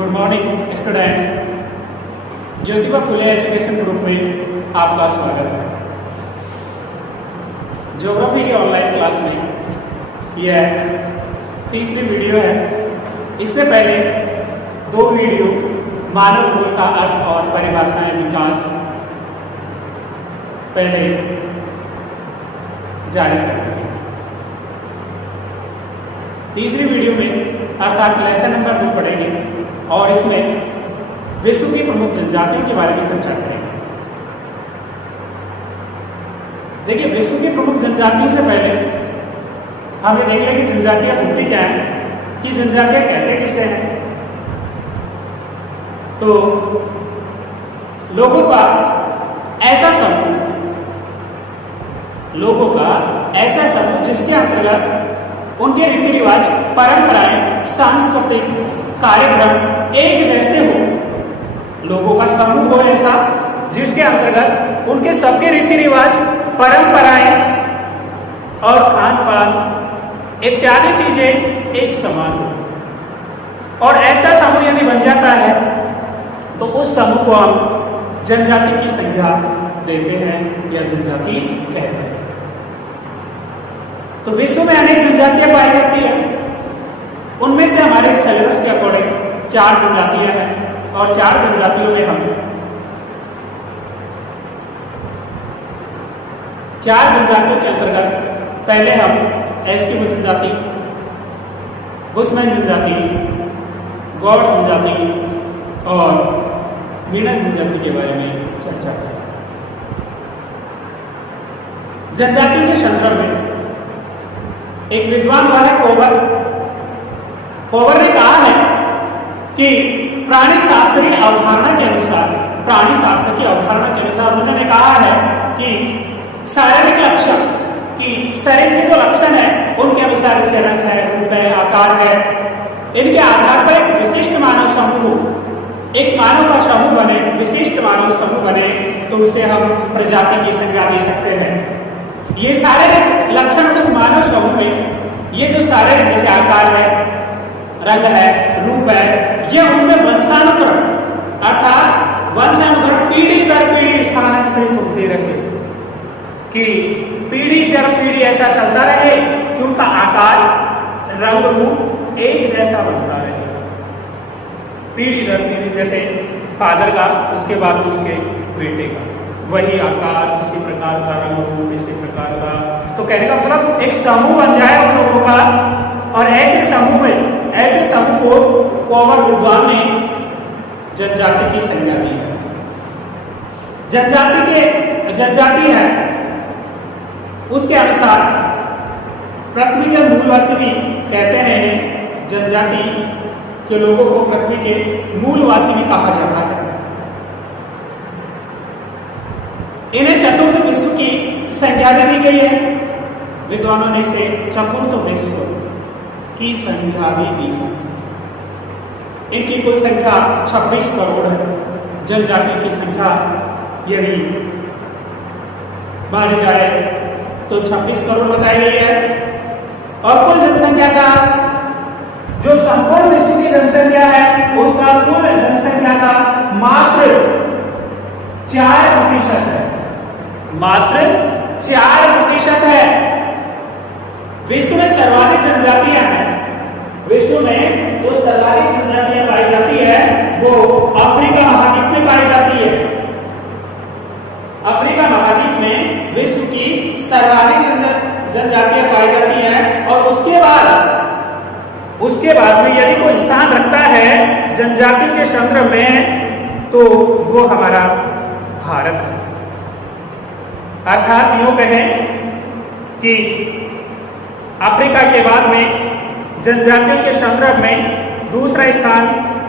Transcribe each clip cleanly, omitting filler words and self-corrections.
Good morning students. Jyotiba Phule education group में आपका स्वागत है। ज्योग्राफी के ऑनलाइन क्लास में यह तीसरी वीडियो है। इससे पहले दो वीडियो मानव मूल का अर्थ और परिभाषाएं विकास पहले जारी कर दी। तीसरी वीडियो में अर्थात लेसन नंबर 2 पढ़ेंगे और इसमें विश्व की प्रमुख जनजातियों के बारे में चर्चा करेंगे। देखिए, विश्व की प्रमुख जनजातियों से पहले हम ये देख लें कि जनजातियां होती क्या है, कि जनजातियां कहते किसे हैं। तो लोगों का ऐसा समूह जिसके अंतर्गत उनके रीति रिवाज, परंपराएं, सांस्कृतिक कार्यक्रम एक जैसे हो। लोगों का समूह हो ऐसा जिसके अंतर्गत उनके सबके रीति रिवाज, परंपराएं और खान पान इत्यादि चीजें एक समान हो। और ऐसा समूह यदि बन जाता है तो उस समूह को हम जनजाति की संज्ञा देते हैं या जनजाति कहते हैं। तो विश्व में अनेक जनजातियां पाई जाती है। उनमें से हमारे सिलेबस के अकॉर्डिंग 4 जनजातियां हैं और 4 जनजातियों में हम 4 जनजातियों के अंतर्गत पहले हम एस्किमो जनजाति, बुशमैन जनजाति, गौड़ जनजाति और मीना जनजाति के बारे में चर्चा करें। जनजाति के संदर्भ में एक विद्वान हुआ है कोवर ने कहा है कि प्राणी शास्त्र की अवधारणा के अनुसार उन्होंने कहा है कि शारीरिक लक्षण, कि शरीर के जो लक्षण है उनके अनुसार जैसे रंग है, रूप है, आकार है, इनके आधार पर एक विशिष्ट मानव समूह, एक मानव का समूह बने, विशिष्ट मानव समूह बने, तो उसे हम प्रजाति की संज्ञा दे सकते हैं। ये शारीरिक लक्षण उस मानव समूह में, ये जो शारीरिक जैसे आकार है, रंग है, रूप है, ये उनमें वंशानुक्रम अर्थात वंशानुक्रम पीढ़ी दर पीढ़ी स्थानांतरित होते रहे, कि पीढ़ी दर पीढ़ी ऐसा चलता रहे कि उनका आकार, रंग, रूप एक जैसा बनता रहे। पीढ़ी दर पीढ़ी, जैसे फादर का, उसके बाद उसके बेटे का वही आकार, इसी प्रकार का रंग, रूप इसी प्रकार का। तो कहने का मतलब एक समूह बन जाए उन लोगों का, और ऐसे समूह को कोवर विद्वान ने जनजाति की संज्ञा दी है। जनजाति है उसके अनुसार पृथ्वी के मूलवासी भी कहते हैं, जनजाति के लोगों को पृथ्वी के मूलवासी भी कहा जाता है। इन्हें चतुर्थ विश्व की संज्ञा दी गई है। विद्वानों ने इसे चतुर्थ विश्व की संज्ञा भी दी है। इनकी कुल संख्या 26 करोड़ है। जनजाति की संख्या यदि मानी जाए तो 26 करोड़ बताई गई है। और कुल जनसंख्या का जो संपूर्ण विश्व की जनसंख्या है, उसका कुल जनसंख्या का मात्र 4% है। मात्र 4% है। विश्व में सर्वाधिक जनजातियां हैं। विश्व में जो सर्वाधिक जनजातियां पाई जाती है वो अफ्रीका महाद्वीप में पाई जाती है। अफ्रीका महाद्वीप में विश्व की सर्वाधिक जनजातियां पाई जाती हैं। और उसके बाद में यदि कोई स्थान रखता है जनजाति के संदर्भ में तो वो हमारा भारत है। अर्थात यूं कहें कि अफ्रीका के बाद में जनजातियों के संदर्भ में दूसरा स्थान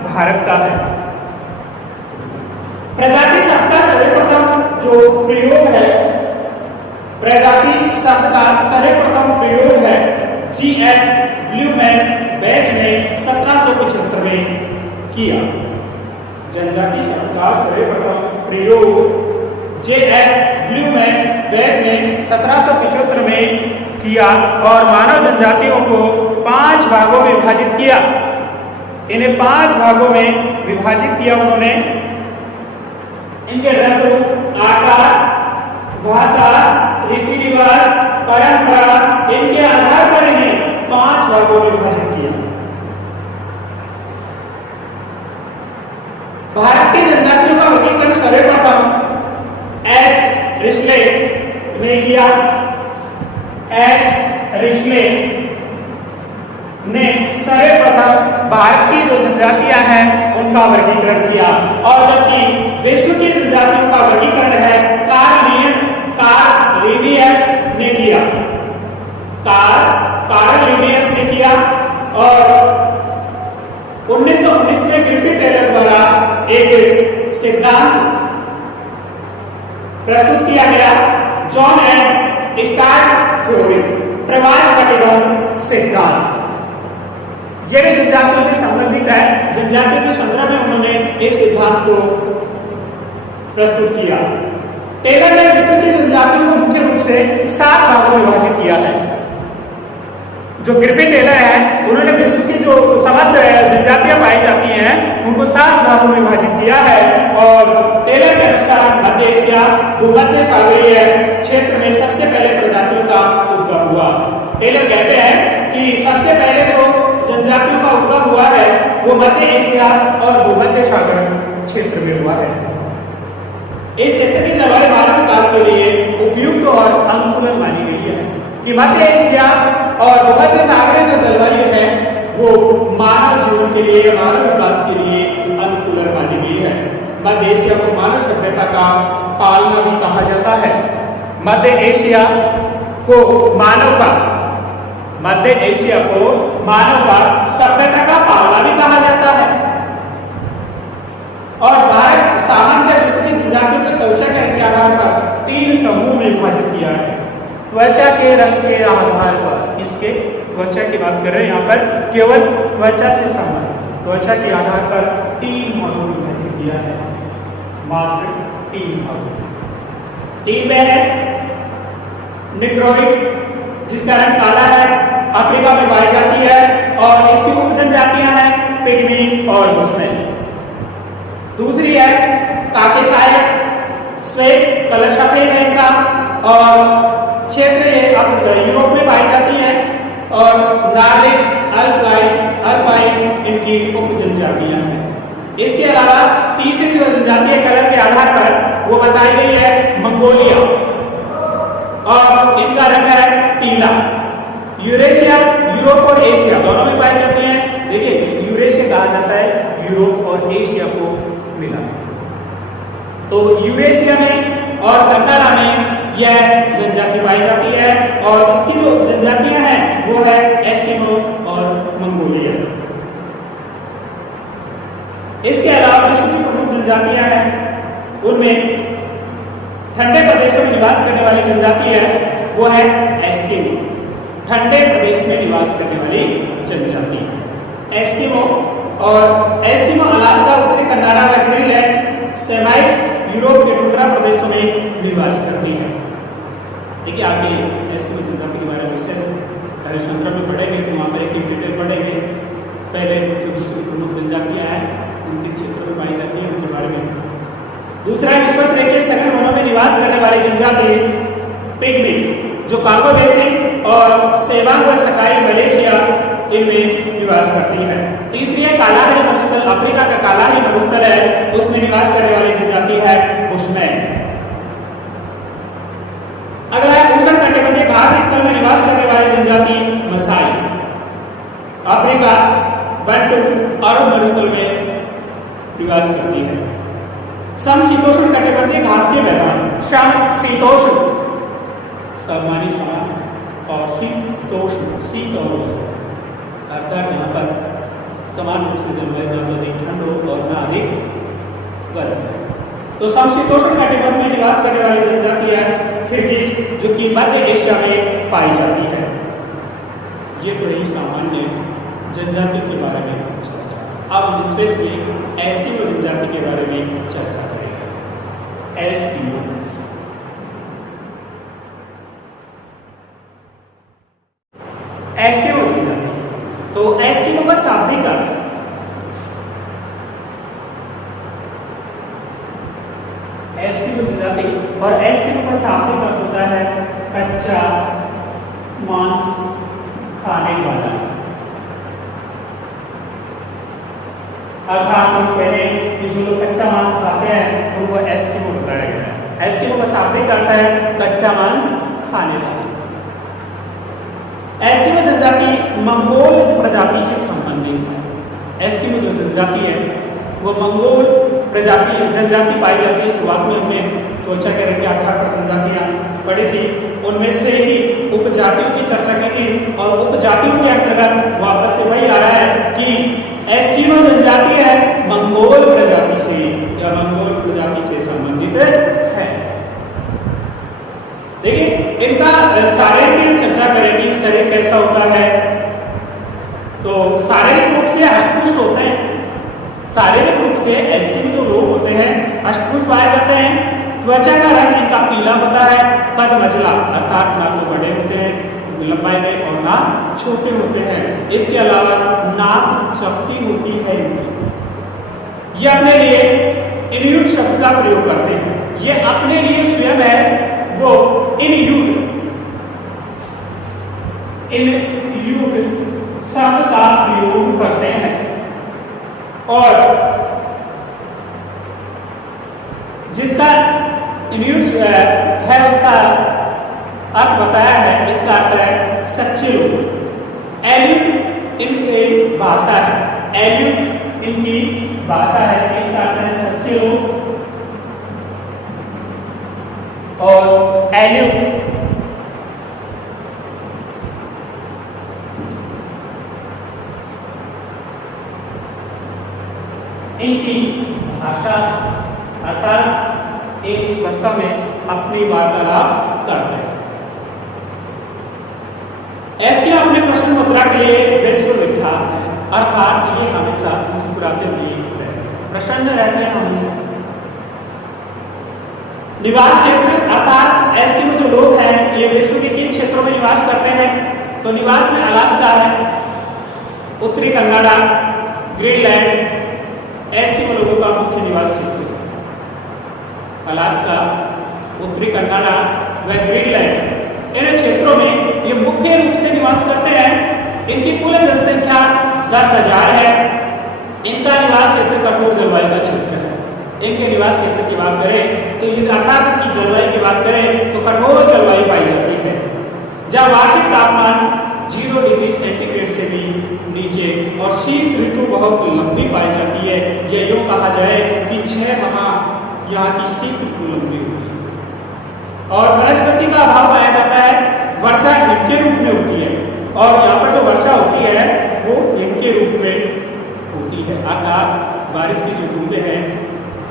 भारत का है। प्रजाति शब्द का सर्वप्रथम जो प्रयोग है, प्रजाति शब्द का सर्वप्रथम प्रयोग है G.F. ब्लूमैन बेच ने 1775 में किया। जनजाति शब्द का सर्वप्रथम प्रयोग J.F. ब्लूमैन बेच ने 1775 में किया और मानव जनजातियों को 5 भागों में विभाजित किया। इन्हें 5 भागों में विभाजित किया उन्होंने। इनके रंग, आकार, भाषा, रीति रिवाज, परंपरा, इनके आधार पर इन्हें 5 भागों में विभाजित किया। भारत की जनजातियों का वर्गीकरण सर्वप्रथम एच रिश्ले ने किया। एच रिश्ले ने सर्वप्रथम भारत की जो जनजातियां हैं उनका वर्गीकरण किया। और जबकि विश्व की जनजातियों का वर्गीकरण है कार्ल लिनियस ने किया। कार्ल लिनियस ने किया। और 1919 में ग्रिफिथ टेलर द्वारा एक सिद्धांत प्रस्तुत किया गया, जॉन एंड स्टार्ट थ्योरी, प्रवास कटिडोन सिद्धांत। ये भी जनजातियों से संबंधित है। जनजातियों के संदर्भ में उन्होंने इस सिद्धांत को प्रस्तुत किया। टेलर ने विश्व की जनजातियों को मुख्य रूप से 7 भागों में विभाजित किया है। जो ग्रिफिथ टेलर है उन्होंने विश्व की जो समस्त जनजातियां पाई जाती हैं उनको 7 भागों में विभाजित किया है। और टेलर के अनुसार मध्य एशिया भूमध्य सागरीय क्षेत्र में सबसे पहले प्रजातियों का उद्भव हुआ। टेलर कहते हैं कि सबसे पहले जो जनजातियों का उद्भव हुआ है वो मध्य एशिया और भूमध्य सागर क्षेत्र में हुआ है। इस क्षेत्र की जलवायु मानव विकास के लिए उपयुक्त और अनुकूल मानी गई है कि मध्य एशिया और भूमध्य सागर जो जलवायु है वो मानव जीवन के लिए, मानव विकास के लिए अनुकूल मानी गई है। मध्य एशिया को मानव सभ्यता का पालना भी कहा जाता है। मध्य एशिया को मानव का सभ्यता का पालना भी कहा जाता है। और भारत सामान्य विश्व की जनजातियों की त्वचा के आधार पर 3 समूह में विभाजित किया है। त्वचा के रंग के आधार पर, इसके त्वचा की बात कर रहे हैं यहाँ पर, केवल त्वचा से संबंधित त्वचा के आधार पर 3 भागों में विभाजित किया है। मात्र 3 भागों। 3 में है निग्रोइड जिसका रंग काला है, अफ्रीका में पाई जाती है। और इसकी उप जनजातियां हैं पिग्मी और बुशमैन। दूसरी है काकेसाई, श्वेत कलर सफेद है इनका, और क्षेत्र ये यूरोप में पाई जाती है। और नार्डिक अल्पाइन इनकी उप जनजातियां हैं। इसके अलावा तीसरी जो जनजाति है कलर के आधार पर वो बताई गई है मंगोलिया, और इनका रंग है पीला। यूरेशिया यूरोप और एशिया दोनों में पाई जाती हैं। देखिए यूरेशिया कहा जाता है यूरोप और एशिया को मिला। तो यूरेशिया में और कंटारा में यह जनजाति पाई जाती है। और इसकी जो जनजातियां हैं वो है एस्किमो और मंगोलिया। इसके अलावा विश्व की प्रमुख जनजातियां हैं उनमें ठंडे प्रदेशों में निवास करने वाली जनजाति है वो है एस्किमो। ठंडे प्रदेश में निवास करने वाली जनजाति एस्किमो। और एस्किमो अलास्का, उत्तरी कनाडा व ग्रीनलैंड, सेमाइट्स यूरोप के टुंड्रा प्रदेशों में निवास करती है। देखिए आगे एस्किमो जनजाति के बारे में हरिश्चंद्र में पढ़ेंगे तो वहाँ पर एक डिटेल पढ़ेंगे। पहले जो विश्व की प्रमुख जनजातियां हैं उनके क्षेत्र में पाई जाती है उनके बारे में। दूसरा विश्व के सघन वनों में निवास करने वाली जनजाति पिग्मी जो कार्गो बेसिन और सेवांग व सकाई मलेशिया इनमें निवास करती है। तीसरी है कालाही मरुस्थल, अफ्रीका का कालाही मरुस्थल है उसमें निवास करने वाली जनजाति है बुशमैन। अगला है उष्णकटिबंधीय घास स्थल में निवास करने वाली जनजाति मसाई। अफ्रीका बंटू अरब मरुस्थल में निवास करती है। समशीतोष्ण कटिबंधीय घासीय मैदान, समशीतोष्ण सामान्य समान और शीतोष्ण शीत और अर्थात यहाँ पर समान रूप से जलवायु ना तो अधिक ठंड हो और ना अधिक गर्म है। तो समशीतोष्ण कटिबंध में निवास करने वाली जनजाति है किर्गिज जो कि मध्य एशिया में पाई जाती है। ये तो ही सामान्य जनजाति के बारे में चर्चा। अब हम स्पेशली एस्किमो जनजाति के बारे में चर्चा करेंगे। एस्किमो जनजाति, तो एस्किमो का शाब्दिक अर्थ एस्किमो जनजाति, और एस्किमो का शाब्दिक अर्थ होता है कच्चा मांस खाने वाला। अर्थात हम कहें कि जो लोग कच्चा मांस खाते हैं उनको एस्किमो बताया गया है। एस्किमो का शाब्दिक अर्थ है कच्चा मांस खाने वाला। एस्किमो जनजाति मंगोल प्रजाति से संबंधित है। एस्किमो जो जनजाति है वो मंगोल प्रजाति जनजाति पाई जाती है। शुरुआत में हमने त्वचा के रंग के आधार पर जनजातियां पढ़ी थी, उनमें से ही उपजातियों की चर्चा की थी, और उपजातियों के अंतर्गत वापस से वही आ रहा है कि एस्किमो जनजाति है मंगोल प्रजाति से या मंगोल प्रजाति से संबंधित है। देखिए इनका शारीरिक की चर्चा करेंगे, शरीर कैसा होता है। तो शारीरिक रूप से अष्टपुष्ट होते हैं। शारीरिक रूप से एस्किमो जो लोग होते हैं अष्टपुष्ट पाए जाते हैं। त्वचा का रंग इनका पीला होता है। कद मझला अर्थात ना तो बड़े होते हैं लंबाई में और ना छोटे होते हैं। इसके अलावा नाक चपटी होती है इनकी। ये अपने लिए इन्यूट शब्द का प्रयोग करते हैं। ये अपने लिए स्वयं है वो इन्यूट शब्द का प्रयोग करते हैं, और जिसका इन्यूट है उसका अर्थ बताया है। इसका अर्थ है सच्चे लोग। एल्यूट इनकी भाषा है, एल्यूट इनकी भाषा है। इसका अर्थ है सच्चे लोग, और एल्यूट इनकी भाषा अर्थात इस भाषा में अपनी वार्तालाप करते हैं। एस्किमो अपने प्रश्न मुद्रा के लिए विश्वविख्यात है, अर्थात ये हमेशा मुस्कुराते हुए प्रसन्न रहते हैं हमेशा। निवास क्षेत्र अर्थात एस्किमो जो लोग हैं ये विश्व के किन क्षेत्रों में निवास करते हैं। तो निवास में अलास्का है, उत्तरी कनाडा, ग्रीनलैंड एस्किमो लोगों का मुख्य निवास क्षेत्र है। अलास्का, उत्तरी कनाडा व ग्रीनलैंड इन क्षेत्रों में ये मुख्य रूप से निवास करते हैं। इनकी कुल जनसंख्या 10,000 है। इनका निवास क्षेत्र कठोर जलवायु का क्षेत्र है। इनके निवास क्षेत्र की बात करें तो ये अर्थात की जलवायु की बात करें तो कठोर जलवायु पाई जाती है, जहाँ वार्षिक तापमान 0 डिग्री सेंटीग्रेड से भी नीचे और शीत ऋतु बहुत लंबी पाई जाती है। यह यूँ कहा जाए कि 6 माह यहाँ की शीत ऋतु लंबी होती है। और वनस्पति का अभाव पाया जाता है। वर्षा हिम के रूप में होती है, और यहाँ पर जो वर्षा होती है वो हिम के रूप में होती है, अर्थात बारिश की जो बूंदें हैं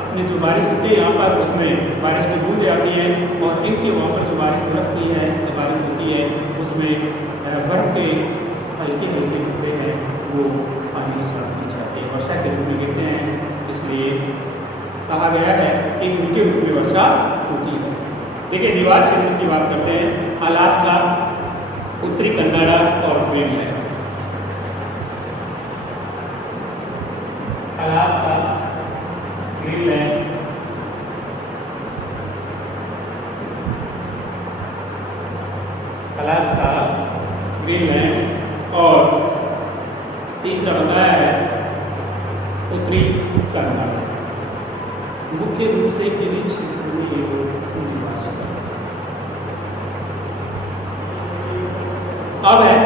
अपनी जो बारिश होती है यहाँ पर उसमें बारिश की बूंदें आती हैं, और इनके वहाँ पर जो बारिश बरसती है जो बारिश होती है उसमें बर्फ के हल्के हल्के टुकड़े हैं वो पानी के साथ नीचे आते हैं, वर्षा के रूप में गिरते हैं। इसलिए कहा गया है कि उनके रूप में वर्षा होती है। देखिए निवास क्षेत्र की बात करते हैं। अलास्का, उत्तरी कनाडा और Greenland. Alaska, Greenland, Alaska, Greenland और तीसरा बताया है उत्तरी कनाडा। मुख्य रूप से किन्हीं क्षेत्रों में ये लोग निवास करते हैं। अब है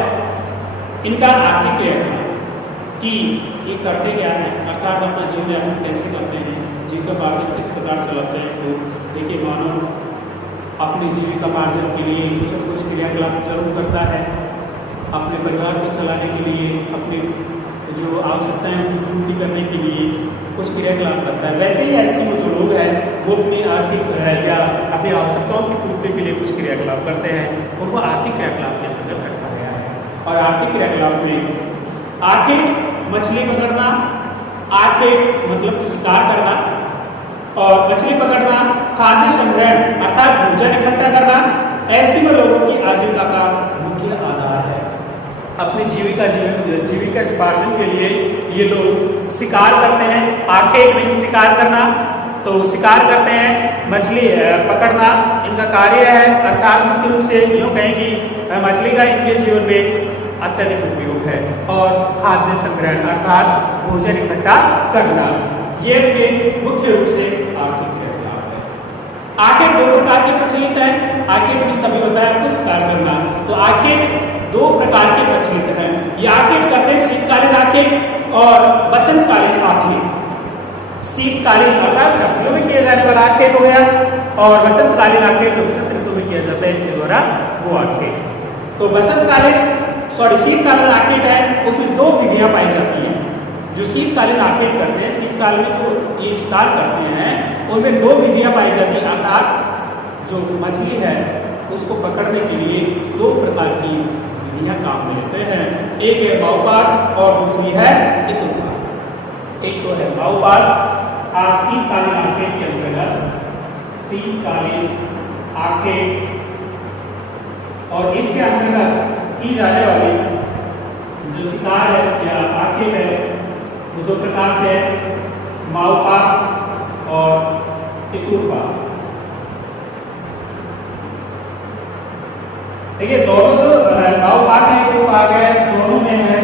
इनका आर्थिक क्रियाकलाप कि ये करते क्या है, अर्थात अपना जीवन यापन कैसे करते हैं, जीविकोपार्जन किस प्रकार चलाते हैं। तो देखिए मानव अपनी जीविकोपार्जन के लिए कुछ न कुछ क्रियाकलाप जरूर करता है, अपने परिवार को चलाने के लिए, अपनी जो आवश्यकताएं उनकी पूर्ति करने के लिए कुछ क्रियाकलाप करता है। वैसे ही एस्किमो जो लोग हैं वो अपनी आर्थिक या अपनी आवश्यकताओं की पूर्ति के लिए कुछ क्रियाकलाप करते हैं, उनको आर्थिक क्रियाकलाप के अंतर्गत रखा गया है। और आर्थिक क्रियाकलाप में आर्थिक मछली पकड़ना, आर्थिक मतलब शिकार करना, और मछली पकड़ना, खाद्य संग्रहण अर्थात भोजन इकट्ठा करना एस्किमो लोगों की आजीविका का मुख्य आधार है। अपनी जीविकोपार्जन के लिए ये लोग शिकार करते हैं। आर्थिक मीन्स शिकार करना, तो शिकार करते हैं, मछली पकड़ना इनका कार्य है। अर्थात मुख्य रूप से यूँ कहें कि मछली का इनके जीवन में अत्यधिक उपयोग है। और खाद्य संग्रहण अर्थात भोजन इकट्ठा करना, ये इनके मुख्य रूप से आर्थिक क्रियाकलाप है। आर्थिक दो प्रकार के प्रचलित है। आर्थिक में सभी होता है आपको शिकार करना। तो आर्थिक दो प्रकार के प्रचलित हैं। ये आर्थिक करते हैं शीतकालीन आर्थिक और बसंतकालीन आर्थिक। शीतकालीन अर्थात सर्दियों में किया जाने वाला आखेट हो गया, और बसंतकालीन आखेट जो बसंत ऋतु में किया जाता है इनके द्वारा वो आखेट। तो शीतकालीन आखेट है, उसमें दो विधियां पाई जाती हैं। जो शीतकालीन आखेट करते हैं, शीतकाल में जो ये शिकार करते हैं, उनमें दो विधियां पाई जाती हैं। अर्थात जो मछली है उसको पकड़ने के लिए दो प्रकार की विधियां काम में लेते हैं। एक है माउपात और दूसरी है इतुपात। एक तो है माउपात, शीतकालीन आखेट के अंतर्गत शीतकालीन आखेट, और इसके अंतर्गत की जाने वाली जो शिकार है या आखेट है वो दो प्रकार से है, माउपात और इतुपात। देखिए दोनों जो माउपात है इतुपात है, दोनों में है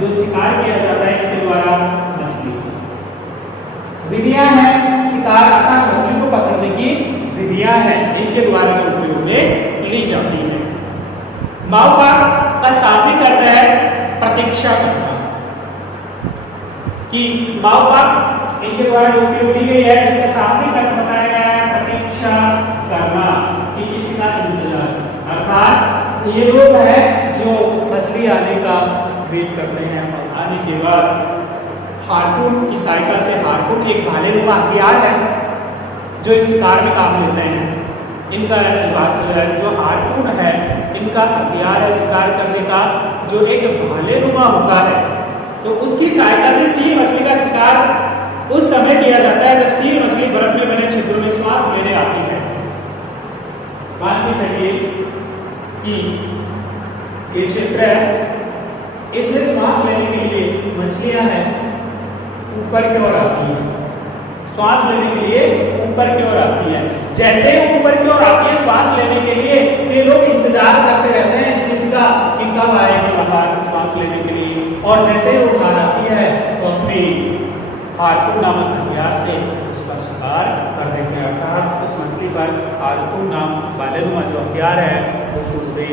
जो शिकार किया जाता है इनके द्वारा मछली। विधियां हैं शिकार अर्थात मछली को पकड़ने की विधियां हैं, इनके द्वारा जो उपयोग में ली जाती है। माउपात का शाब्दिक अर्थ है प्रतीक्षा करना, कि माउपात इनके द्वारा जो उपयोग ली गई है इसका शाब्दिक अर्थ बताया गया है प्रतीक्षा करना, कि किसी का इंतजार। अर्थात ये लोग हैं जो मछली आने का वेट करते हैं, और आने के बाद हार्पून की सहायता से, हार्पून एक भालेनुमा हथियार है जो इस शिकार में काम लेते हैं। इनका जो हार्पून है इनका हथियार है शिकार करने का, जो एक भालेनुमा होता है। तो उसकी सहायता से सील मछली का शिकार उस समय किया जाता है जब सील मछली बर्फ में बने छिद्र में श्वास लेने आती है। मान के चलिए कि ये क्षेत्र है, इसमें श्वास लेने के लिए मछलियां हैं ऊपर की ओर आती है, श्वास लेने के लिए ऊपर की ओर आती है। जैसे ही ऊपर की ओर आती है श्वास लेने के लिए, ये लोग इंतजार करते रहते हैं इस चीज का कि कब आएगी बाहर श्वास लेने के लिए, और जैसे ही वो बाहर आती है तो अपनी हार्पून नामक हथियार से उसका शिकार कर देते हैं। अर्थात उस मछली पर हार्पून नाम भालेनुमा जो हथियार है उसको उस पर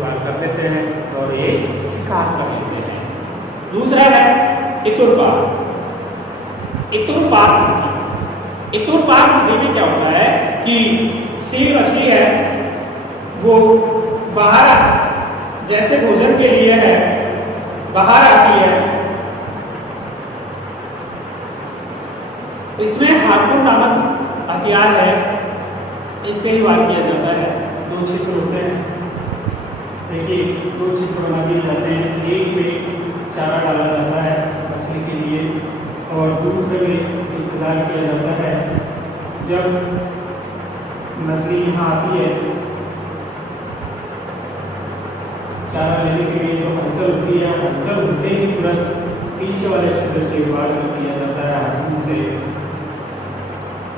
वार कर देते हैं और ये शिकार कर लेते हैं। दूसरा है इतुपात। इतुपात विधि में क्या होता है कि सील मछली है वो बाहर जैसे भोजन के लिए है बाहर आती है, इसमें हार्पून नामक हथियार है, इससे ही वार किया जाता है। दो छिद्र होते हैं, देखिए दो छिद्र बना दिए जाते हैं, एक में चारा डाला जाता है मछली के लिए और दूसरे में इंतजार किया जाता है जब मछली यहाँ आती है चारा लेने के लिए। जो हलचल होती है, हलचल होते ही तुरंत पीछे वाले छिद्र से वार कर दिया जाता है हार्पून से,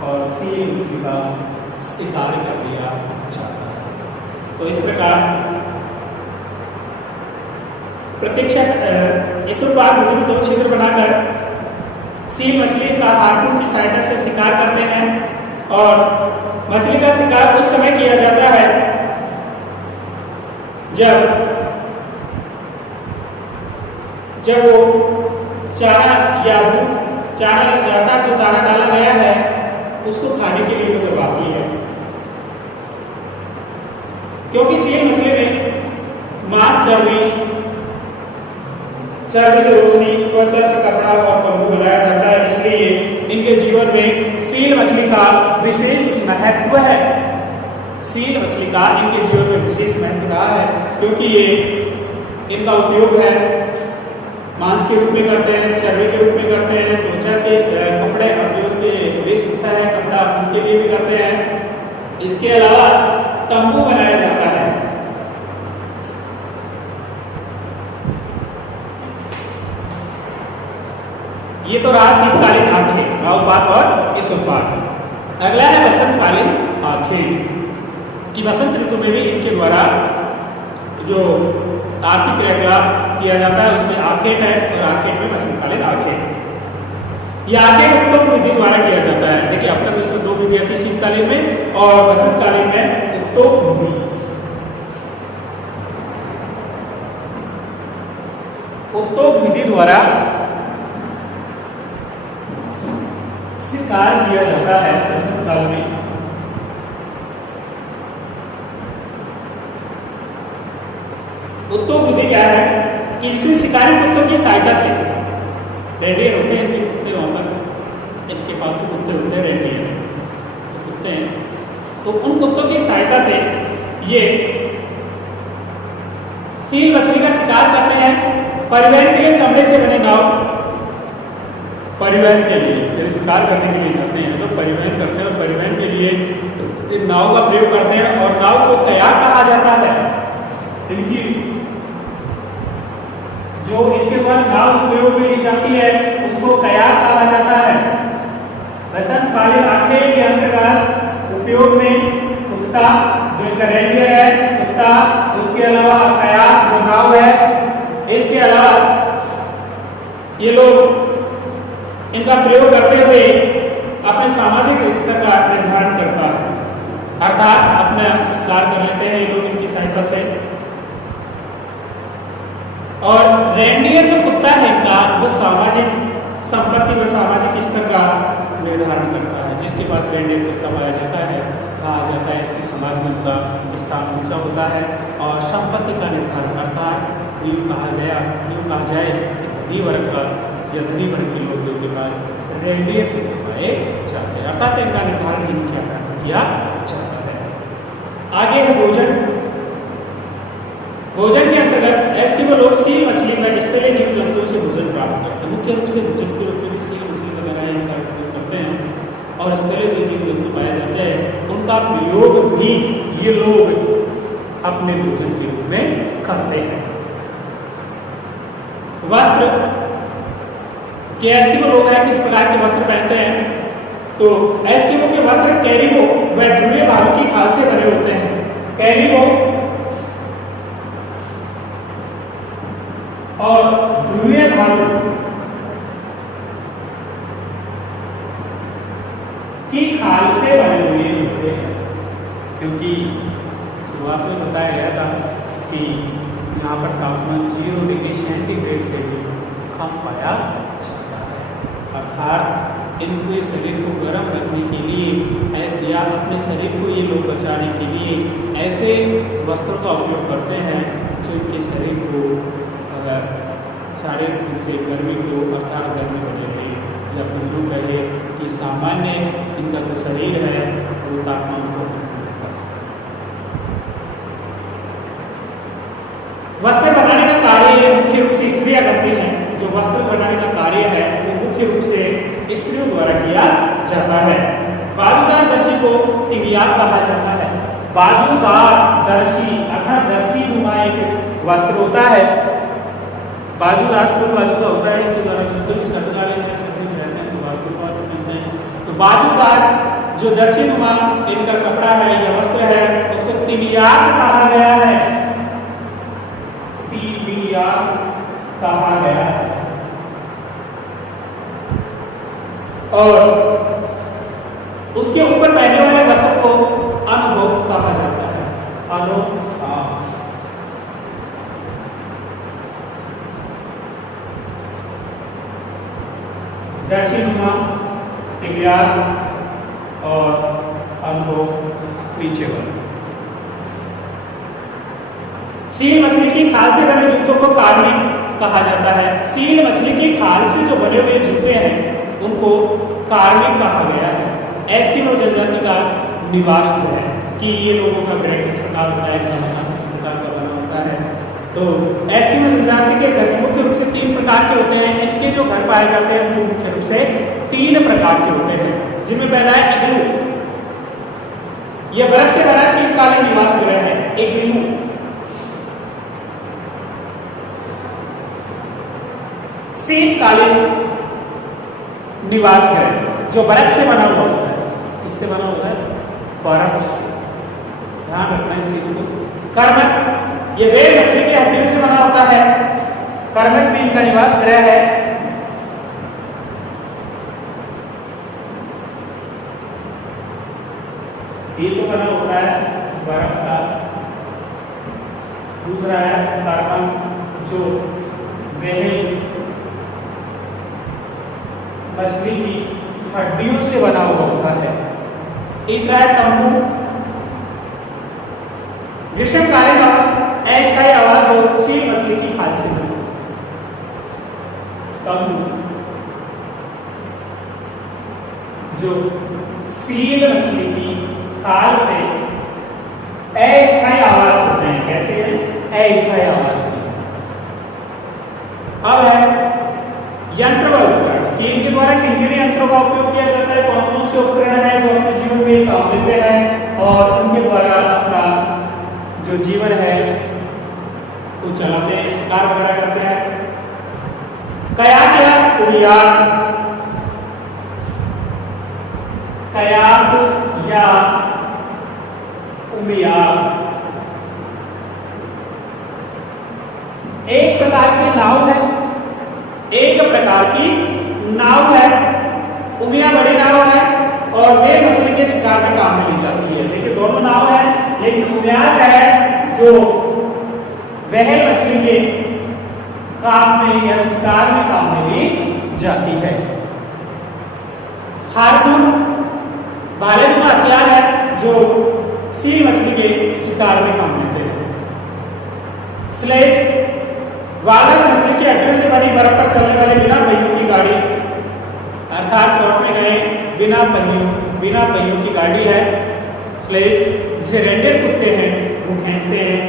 और फिर मछली का शिकार कर लिया जाता है। तो इस प्रकार प्रतीक्षा इतुपात विधि में दो छिद्र बनाकर सील मछली का हार्पून की सहायता से शिकार करते हैं, और मछली का शिकार उस समय किया जाता है जब वो चारा अर्थात जो दाना डाला गया है उसको खाने के लिए वो जब आती है। क्योंकि सील मछली में मांस, चर्बी से रोशनी, त्वचा से कपड़ा और तंबू बनाया जाता है, इसलिए इनके जीवन में सील मछली का विशेष महत्व है। सील मछली का इनके जीवन में विशेष महत्व रहा है, क्योंकि ये इनका उपयोग है मांस के रूप में करते हैं, चर्बी के रूप में करते हैं, त्वचा के कपड़े और जो उनके वेशभूषा है कपड़ा उनके लिए भी करते हैं। इसके अलावा तंबू बनाया जाता है। ये तो रहा शीतकालीन आखेट, माउपात और इतुपात। अगला है बसंतकालीन आखेट, कि बसंत ऋतु में भी इनके द्वारा जो आर्थिक क्रियाकलाप किया जाता है उसमें आखेट है, और आखेट में बसंतकालीन आखेट। यह आखेट उपटोक विधि द्वारा किया जाता है। देखिए अब तक इसमें दो विधियां थी, शीतकालीन में और बसंतकालीन में उपटोक विधि। उपटोक विधि द्वारा शिकार किया जाता है बसंत काल में। उपटोक विधि क्या है कि इसमें शिकारी कुत्तों की सहायता से, रेंडियर होते हैं इनके कुत्ते, वहां पर इनके पालतू कुत्ते होते हैं रेंडियर जो कुत्ते हैं, तो उन कुत्तों की सहायता से ये सील मछली का शिकार करते हैं। परिवहन के लिए चमड़े से बने नाव, परिवहन के लिए यदि शिकार करने के लिए जाते हैं तो परिवहन करते हैं, और परिवहन के लिए नाव का प्रयोग करते हैं, और नाव को कयाक कहा जाता है। इनकी जो इनके द्वारा नाव उपयोग में ली जाती है उसको कयाक कहा जाता है। बसंतकालीन आखेट के अंतर्गत उपयोग में कुत्ता जो इनका रेंडियर है, कुत्ता, उसके अलावा कयाक जो नाव है, इसके अलावा ये लोग इनका प्रयोग करते हुए अपने सामाजिक स्तर का निर्धारण करता है, अर्थात अपना शिकार कर लेते हैं ये लोग इनकी सहायता से। और रेंडियर जो कुत्ता है इनका, वो सामाजिक संपत्ति व सामाजिक स्तर का निर्धारण करता है। जिसके पास रेंडियर कुत्ता पाया जाता है कहा जाता है कि समाज में उनका स्थान ऊंचा होता है, और संपत्ति का निर्धारण, अर्थात यूँ कहा जाए कि धनी वर्ग का या धनी वर्ग के लोगों के पास रेंडियर कुत्ते पाए जाते हैं, अर्थात इनका निर्धारण नहीं किया जाता है। आगे है भोजन। भोजन के अंतर्गत एस्किमो लोग सील मछली व स्थलीय जीव जंतुओं से भोजन प्राप्त करते हैं। मुख्य रूप से भोजन के रूप में सील मछली वगैरह इनका उपयोग करते हैं, और स्थलीय जो जीव जंतु पाए जाते हैं उनका प्रयोग भी ये लोग अपने भोजन के रूप में करते हैं। वस्त्र के एस्किमो लोग हैं किस प्रकार के वस्त्र पहनते हैं, तो एस्किमो के वस्त्र कैरिबो व ध्रुवीय भालू की खाल से बने होते हैं। कैरिबो और ध्रुवीय भालू की खाल से बने हुए होते हैं, क्योंकि शुरुआत में बताया गया था कि यहाँ पर तापमान 0 डिग्री सेंटीग्रेड से भी कम पाया जाता है, अर्थात इनके शरीर को गर्म रखने के लिए या अपने शरीर को ये लोग बचाने के लिए ऐसे वस्त्रों का उपयोग करते हैं जो इनके शरीर को शारीरिक रूप से गर्मी को, अर्थात गर्मी बने रहे, या फिर यूँ कहे कि सामान्य इनका जो शरीर है वो तापमान को कर सकता है। वस्त्र बनाने का कार्य मुख्य रूप से स्त्रियां करती हैं। जो वस्त्र बनाने का कार्य है वो मुख्य रूप से स्त्रियों द्वारा किया जाता है। बाजूदार जर्सी को टिबियाक कहा जाता है। बाजूदार जर्सी अर्थात जर्सी नुमा एक वस्त्र होता है, बाजूदार फुल बाजू का होता है, तो जरा जूते भी शर्ट डाले हैं, सर्दी में रहते हैं तो बाजू बाजू पहनते हैं। तो बाजूदार जो जर्सी नुमा इनका कपड़ा है या वस्त्र है उसको टिबियाक कहा गया है, टिबियाक कहा गया है। और उसके ऊपर पहनने वाले वस्त्र को अनुभव कहा जाता है। अनुभव जर्सी नुमा, टिबियाक और अनुभव नीचे वाला। सील मछली की खाल से बने जूतों को कार्मिक कहा जाता है। सील मछली की खाल से जो बने हुए जूते हैं उनको कार्मिक कहा गया है। एस्किमो जनजाति का निवास है कि ये लोगों का घर किस प्रकार होता है, किस प्रकार का बना होता है। तो एस्किमो जनजाति के घर मुख्य रूप से 3 प्रकार के होते हैं। इनके जो घर पाए जाते हैं वो मुख्य रूप से 3 प्रकार के होते हैं, जिनमें पहला है इग्लू। यह बर्फ से बना शीतकालीन निवास गृह है। इग्लू शीतकालीन निवास है जो बर्फ से बना हुआ होता है। किससे बना होता है? बर्फ से। ध्यान रखना इस चीज को। कर्मक, ये व्हेल मछली की हड्डियों से बना होता है। कर्मक में इनका निवास गृह है। ये तो बना होता है बर्फ का। दूसरा है कर्मक, जो व्हेल मछली की हड्डियों से बना हुआ होता है। तीसरा है तंबू, ग्रीष्मकालीन अस्थायी आवास जो सील मछली की खाल से बनी। तंबू जो सील मछली की खाल से अस्थायी आवास होते हैं। कैसे हैं? अस्थायी आवास। अब है यंत्र व उपकरण कि इनके द्वारा किन किन यंत्रों का उपयोग किया जाता है, कौन कौन से उपकरण है जो अपने जीवन में काम लेते हैं और उनके द्वारा अपना जो जीवन है वो चलाते हैं, शिकार वगैरह करते हैं। कयाक या उड़ियाक, कयाक या उड़ियाक एक प्रकार की नाव है, एक प्रकार की नाव है। उमिया बड़ी नाव है और वे मछली के शिकार में काम में ली जाती है। देखिए दोनों नाव है, लेकिन उमियाक है जो व्हेल मछली के काम में या शिकार में काम में ली जाती है। हार्पून भालेनुमा हथियार है जो सील मछली के शिकार में काम लेते हैं। स्लेज वालस मछली की हड्डियों से बनी बर्फ पर चलने वाली बिना पहियों की गाड़ी, अर्थात शॉर्ट में गए बिना पहियों की गाड़ी है स्लेज, जिसे रेंडियर कुत्ते हैं वो खींचते हैं,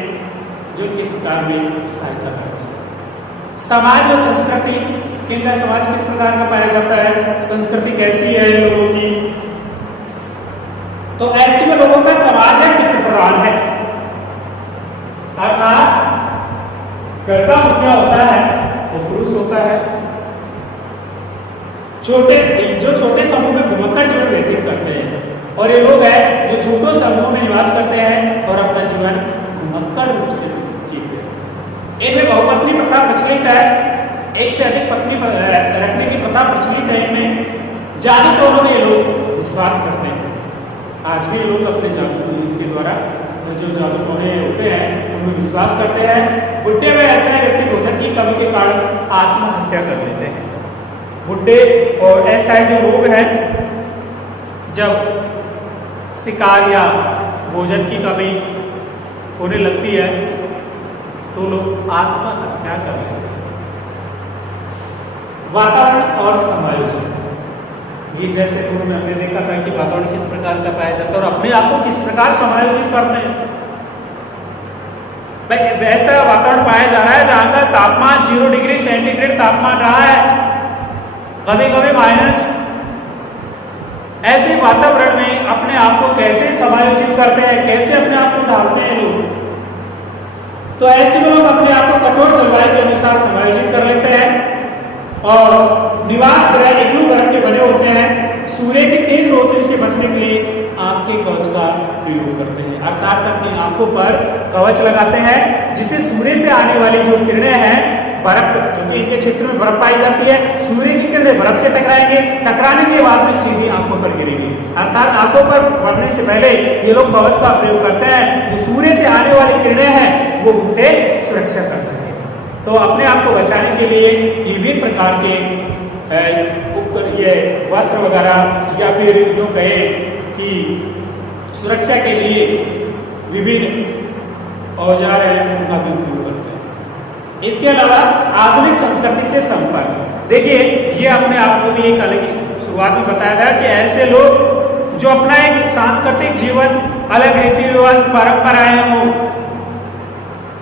जो कि शिकार में सहायता करते हैं। समाज और संस्कृति, इनका समाज किस प्रकार का पाया जाता है, संस्कृति कैसी है इन लोगों की? तो एस्किमो लोगों का समाज है मित्र प्रधान है, अर्थात घर का मुखिया होता है वो पुरुष होता है। जो छोटे समूह में घुमक्कड़ जीवन व्यतीत करते हैं, और ये लोग हैं जो छोटे समूह में निवास करते हैं और अपना जीवन घुमक्कड़ रूप से जीते हैं। इनमें बहुपत्नी प्रथा प्रचलित है, एक से अधिक पत्नी रखने की प्रथा प्रचलित है। इनमें जादू टोनों में ये लोग विश्वास करते हैं। आज भी लोग अपने जादू के द्वारा जो जादू टोने होते हैं उनमें विश्वास करते हैं। बुढ़े में ऐसा व्यक्ति भोजन की कमी के कारण आत्महत्या कर लेते हैं। बुढ़े और ऐसा जो लोग हैं जब शिकार या भोजन की कमी होने लगती है तो लोग आत्महत्या कर लेते हैं। वातावरण और समायोजन, ये जैसे हमने देखा था कि वातावरण किस प्रकार का पाया जाता है और अपने आप को किस प्रकार समायोजित करते हैं। भाई वैसा वातावरण पाया जा रहा है जहां का तापमान 0 डिग्री सेंटीग्रेड तापमान रहा है, कभी कभी माइनस। ऐसे वातावरण में अपने आप को कैसे समायोजित करते हैं, कैसे अपने आप को ढालते हैं लोग? तो ऐसे लोग अपने आप को कठोर जलवायु के अनुसार समायोजित कर लेते हैं और निवास गृह इग्लू बर्फ के बने होते हैं। सूर्य की तेज रोशनी से बचने के लिए आंख के कवच का प्रयोग करते हैं, अर्थात अपनी आंखों पर कवच लगाते हैं जिससे सूर्य से आने वाली जो किरणें हैं बर्फ, क्योंकि इनके क्षेत्र में बर्फ पाई जाती है, सूर्य की किरणें बर्फ से टकराएंगे, टकराने के बाद में सीधी आंखों पर गिरेगी। अर्थात आंखों पर पड़ने से पहले ये लोग कवच का प्रयोग करते हैं जो सूर्य से आने वाली किरणें हैं वो उनसे सुरक्षा कर सके। तो अपने आप को बचाने के लिए विभिन्न प्रकार के ये वस्त्र वगैरह या फिर जो कहे कि सुरक्षा के लिए विभिन्न औजार हैं उनका भी उपयोग करते हैं। इसके अलावा आधुनिक संस्कृति से संपर्क, देखिए ये अपने आप को भी एक अलग शुरुआत में बताया था कि ऐसे लोग जो अपना एक सांस्कृतिक जीवन, अलग रीति रिवाज परंपराएं हो,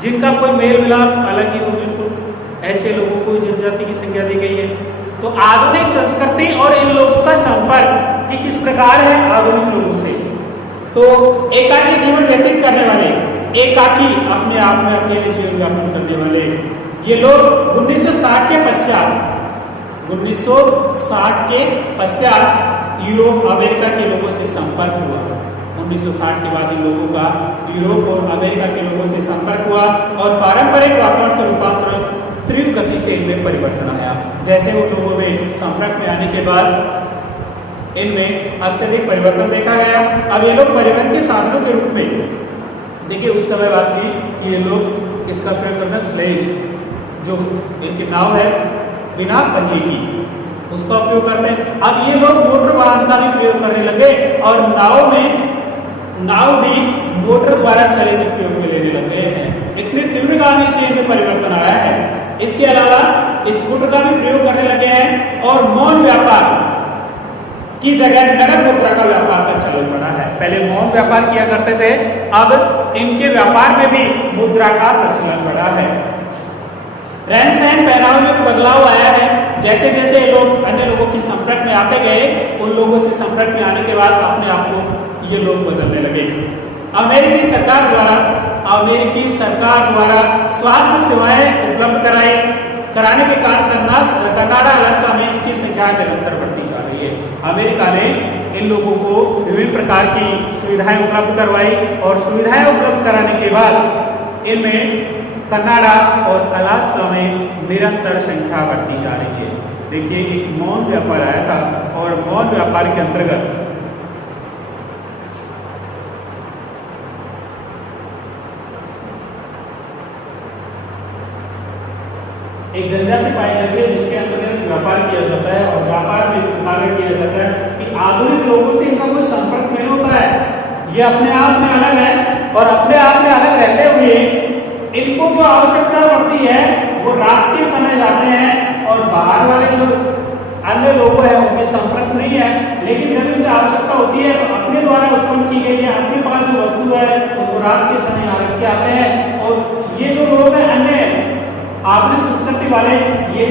जिनका कोई मेल मिलाप अलग ही हो, बिल्कुल ऐसे लोगों को जनजाति की संज्ञा दी गई है। तो आधुनिक संस्कृति और इन लोगों का संपर्क कि किस प्रकार है आधुनिक लोगों से। तो एकाकी जीवन व्यतीत करने वाले, एकाकी अपने आप में अकेले जीवन यापन करने वाले ये लोग 1960 के पश्चात यूरोप अमेरिका के लोगों से संपर्क हुआ। 1960 के बाद इन लोगों का यूरोप और अमेरिका के लोगों से संपर्क हुआ और पारंपरिक वातावरण के रूपांतरण तीव्र गति से इनमें परिवर्तन आया। जैसे उन लोगों में संपर्क में आने के बाद इनमें अत्यधिक परिवर्तन देखा गया। अब ये लोग परिवहन के साधनों के रूप में, देखिए उस समय बात की कि ये लोग इसका प्रयोग करना स्लेज, जो इनकी नाव है बिना पहिए की, उसका उपयोग करते हैं। अब ये लोग मोटर वाहन का भी प्रयोग करने लगे और नाव भी मोटर द्वारा चलित उपयोग में लेने लगे हैं। इतने तीव्रगामी से इनमें परिवर्तन आया है। इसके अलावा स्कूटर का भी प्रयोग करने लगे हैं और मौन व्यापार की जगह नगद मुद्रा का व्यापार का चलन बढ़ा है। पहले मौन व्यापार किया करते थे, अब इनके व्यापार में भी मुद्रा का प्रचलन बढ़ा है। रहन सहन पहनावे में बदलाव आया है। जैसे जैसे लोग अन्य लोगों के संपर्क में आते गए, उन लोगों से संपर्क में आने के बाद अपने आप को ये लोग बदलने लगे। अमेरिकी सरकार द्वारा स्वास्थ्य सेवाएं उपलब्ध कराने के कारण कनाडा अलास्का में इनकी संख्या निरंतर बढ़ती जा रही है। अमेरिका ने इन लोगों को विभिन्न प्रकार की सुविधाएं उपलब्ध करवाई और सुविधाएं उपलब्ध कराने के बाद इनमें कनाडा और अलास्का में निरंतर संख्या बढ़ती जा रही है। देखिए एक मौन व्यापार आया था और मौन व्यापार के अंतर्गत एक जनजाति पाई जाती है जिसके अंतर्गत व्यापार किया जाता है और व्यापार में इस प्रकार किया जाता है कि आधुनिक लोगों से इनका कोई संपर्क नहीं होता है। ये अपने आप में अलग है और अपने आप में अलग रहते हुए इनको जो आवश्यकता पड़ती है वो रात के समय जाते हैं और बाहर वाले जो अन्य लोग हैं उनके संपर्क नहीं है। लेकिन जब इनकी आवश्यकता होती है तो अपने द्वारा उत्पन्न की गई है, अपने पास जो वस्तु है उसको रात के समय रख के आते हैं। और ये जो लोग हैं अन्य आधुनिक संस्कृति वाले ये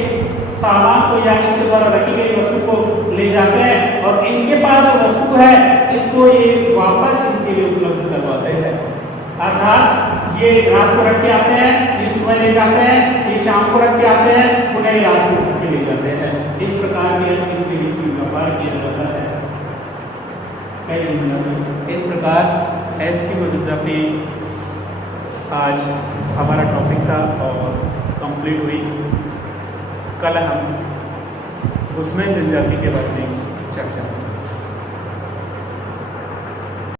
सामान को या इनके द्वारा रखी गई वस्तु को ले जाते हैं और इनके पास जो वस्तु है इसको ये वापस इनके लिए उपलब्ध करवाते हैं। अर्थात ये रात को रख के आते हैं, ये सुबह ले जाते हैं, ये शाम को रख के आते हैं, पुनः रात को रख के ले जाते हैं। इस प्रकार के इनके बीच व्यापार किया जाता है। इस प्रकार एस्किमो जनजाति आज हमारा टॉपिक था और कंप्लीट हुई। कल हम बुशमैन जनजाति के बारे में चर्चा